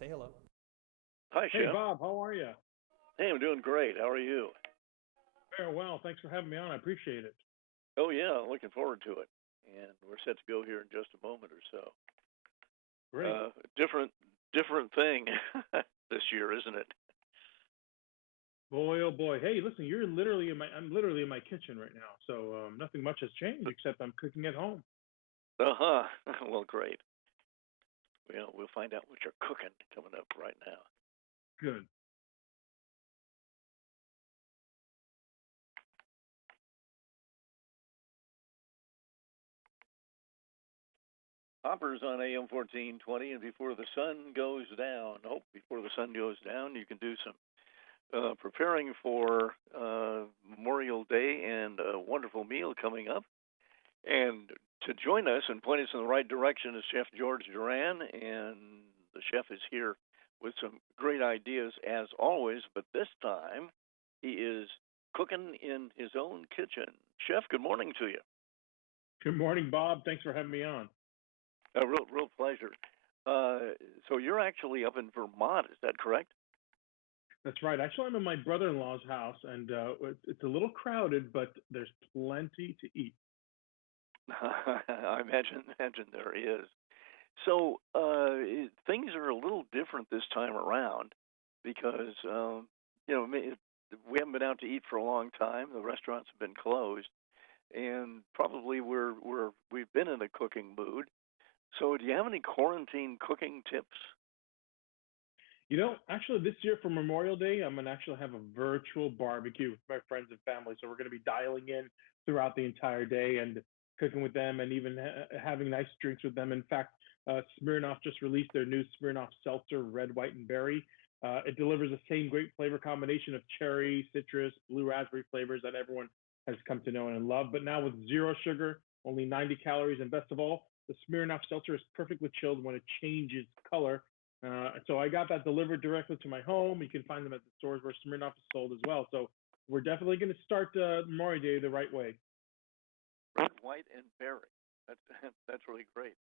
Say hello. Hi, Hey, Chef. Bob, how are you? Hey, I'm doing great. How are you? Very well. Thanks for having me on. I appreciate it. Oh yeah, looking forward to it. And we're set to go here in just a moment or so. Great. Different thing this year, isn't it? Boy, oh boy. Hey, listen, I'm literally in my kitchen right now. So nothing much has changed except I'm cooking at home. Uh-huh. Well, great. We'll find out what you're cooking coming up right now. Good. Hoppers on AM 1420, and before the sun goes down. Before the sun goes down, you can do some preparing for Memorial Day and a wonderful meal coming up. And to join us and point us in the right direction is Chef George Duran, and the chef is here with some great ideas as always, but this time he is cooking in his own kitchen. Chef, good morning to you. Good morning, Bob. Thanks for having me on. A real pleasure. So you're actually up in Vermont, is that correct? That's right. Actually, I'm in my brother-in-law's house, and it's a little crowded, but there's plenty to eat. I imagine there is. So things are a little different this time around because we haven't been out to eat for a long time. The restaurants have been closed, and probably we've been in a cooking mood. So do you have any quarantine cooking tips? Actually, this year for Memorial Day, I'm going to actually have a virtual barbecue with my friends and family. So we're going to be dialing in throughout the entire day and cooking with them and even having nice drinks with them. In fact, Smirnoff just released their new Smirnoff Seltzer, red, white, and berry. It delivers the same great flavor combination of cherry, citrus, blue raspberry flavors that everyone has come to know and love. But now with zero sugar, only 90 calories, and best of all, the Smirnoff Seltzer is perfectly chilled when it changes color. So I got that delivered directly to my home. You can find them at the stores where Smirnoff is sold as well. So we're definitely going to start Memorial Day the right way. Red, white, and berry. That's really great.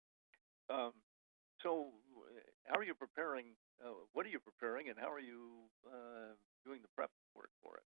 So how are you preparing? What are you preparing, and how are you doing the prep work for it?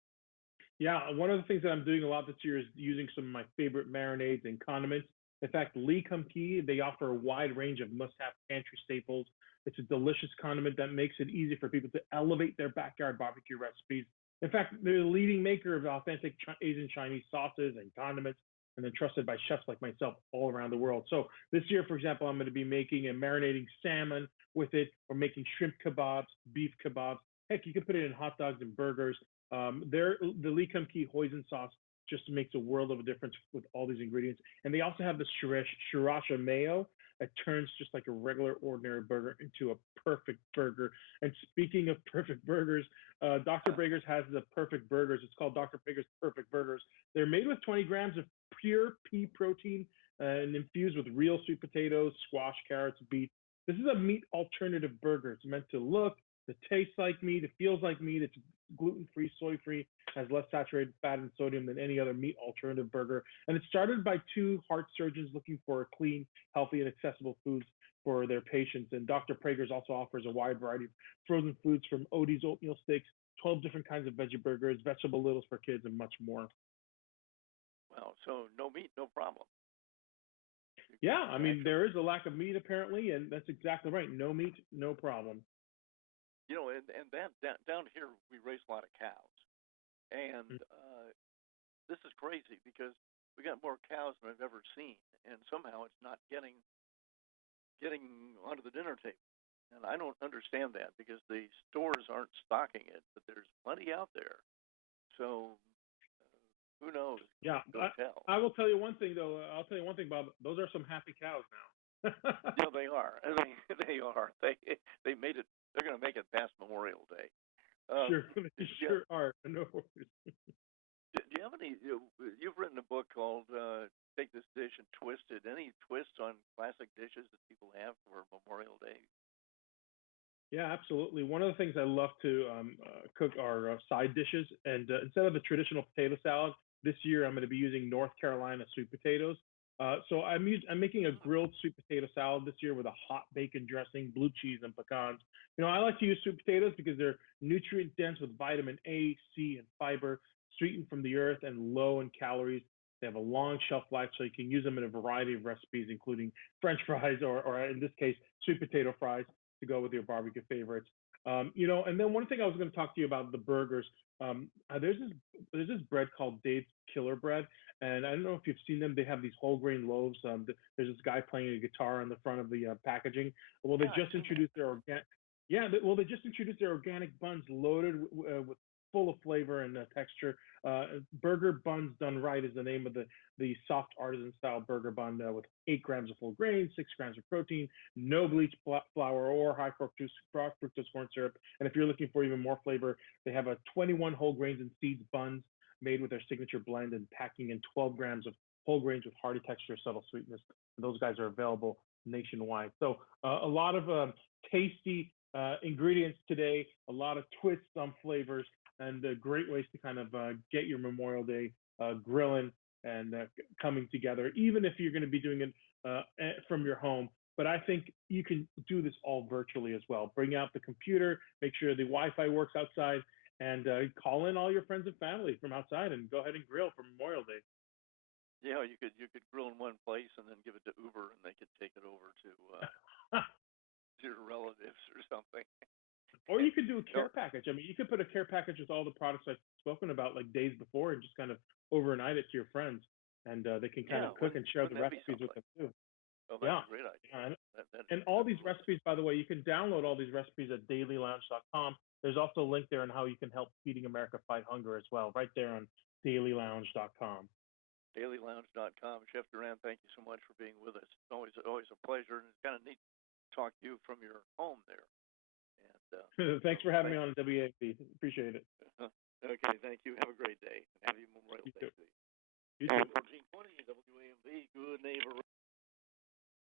Yeah, one of the things that I'm doing a lot this year is using some of my favorite marinades and condiments. In fact, Kum Kee, they offer a wide range of must-have pantry staples. It's a delicious condiment that makes it easy for people to elevate their backyard barbecue recipes. In fact, they're the leading maker of authentic Asian Chinese sauces and condiments, and they're trusted by chefs like myself all around the world. So this year, for example, I'm going to be making and marinating salmon with it, or making shrimp kebabs, beef kebabs. Heck, you can put it in hot dogs and burgers. The Kum Kee hoisin sauce just makes a world of a difference with all these ingredients. And they also have the sriracha mayo that turns just like a regular, ordinary burger into a perfect burger. And speaking of perfect burgers, Dr. Praeger's has the perfect burgers. It's called Dr. Praeger's Perfect Burgers. They're made with 20 grams of pure pea protein and infused with real sweet potatoes, squash, carrots, beets. This is a meat alternative burger. It's meant to look, it tastes like meat, it feels like meat, it's gluten-free, soy-free, has less saturated fat and sodium than any other meat alternative burger. And it's started by two heart surgeons looking for clean, healthy, and accessible foods for their patients. And Dr. Praeger's also offers a wide variety of frozen foods from Odie's oatmeal steaks, 12 different kinds of veggie burgers, vegetable littles for kids, and much more. Wow, so no meat, no problem. Yeah, I mean, there is a lack of meat apparently, and that's exactly right. No meat, no problem. And that down here we raise a lot of cows, and this is crazy because we got more cows than I've ever seen, and somehow it's not getting onto the dinner table. And I don't understand that because the stores aren't stocking it, but there's plenty out there. So who knows? Yeah, I will tell you one thing though. I'll tell you one thing, Bob. Those are some happy cows now. Yeah, they are. They are. They made it. They're going to make it past Memorial Day. Sure, they sure are. No worries. Do you have any? You've written a book called "Take This Dish and Twist It." Any twists on classic dishes that people have for Memorial Day? Yeah, absolutely. One of the things I love to cook are side dishes, and instead of the traditional potato salad, this year I'm going to be using North Carolina sweet potatoes. So I'm making a grilled sweet potato salad this year with a hot bacon dressing, blue cheese, and pecans. I like to use sweet potatoes because they're nutrient dense with vitamin A, C, and fiber, sweetened from the earth, and low in calories. They have a long shelf life, so you can use them in a variety of recipes, including French fries or in this case, sweet potato fries to go with your barbecue favorites. And then one thing I was going to talk to you about the burgers. There's this bread called Dave's Killer Bread, and I don't know if you've seen them. They have these whole grain loaves. There's this guy playing a guitar on the front of the packaging. Well, they Yeah, just introduced their organic. Yeah, they just introduced their organic buns loaded with full of flavor and texture. Burger Buns Done Right is the name of the soft artisan style burger bun with 8 grams of whole grain, 6 grams of protein, no bleached flour or high fructose corn syrup. And if you're looking for even more flavor, they have a 21 whole grains and seeds buns made with their signature blend and packing in 12 grams of whole grains with hearty texture, subtle sweetness. And those guys are available nationwide. So a lot of tasty ingredients today, a lot of twists on flavors, and great ways to kind of get your Memorial Day grilling and coming together, even if you're going to be doing it from your home. But I think you can do this all virtually as well. Bring out the computer, make sure the Wi-Fi works outside, and call in all your friends and family from outside and go ahead and grill for Memorial Day. Yeah, you could grill in one place and then give it to Uber, and they could take it over to your relatives or something. Or you could do a care No, package. I mean, you could put a care package with all the products I've spoken about like days before and just kind of overnight it to your friends, and they can kind yeah, of cook and share the wouldn't that be recipes with something? them too. Oh, that's Yeah. a great idea. Yeah. That And is all these absolutely. recipes, by the way, you can download all these recipes at dailylounge.com. There's also a link there on how you can help Feeding America fight hunger as well, right there on dailylounge.com. DailyLounge.com. Chef Duran, thank you so much for being with us. It's always a pleasure, and it's kind of neat to talk to you from your home there. And Thanks for having me thank. on WAMV. Appreciate it. Okay, thank you. Have a great day, and happy Memorial You Day too. to you. You too. 1420 WAMV, good neighbor.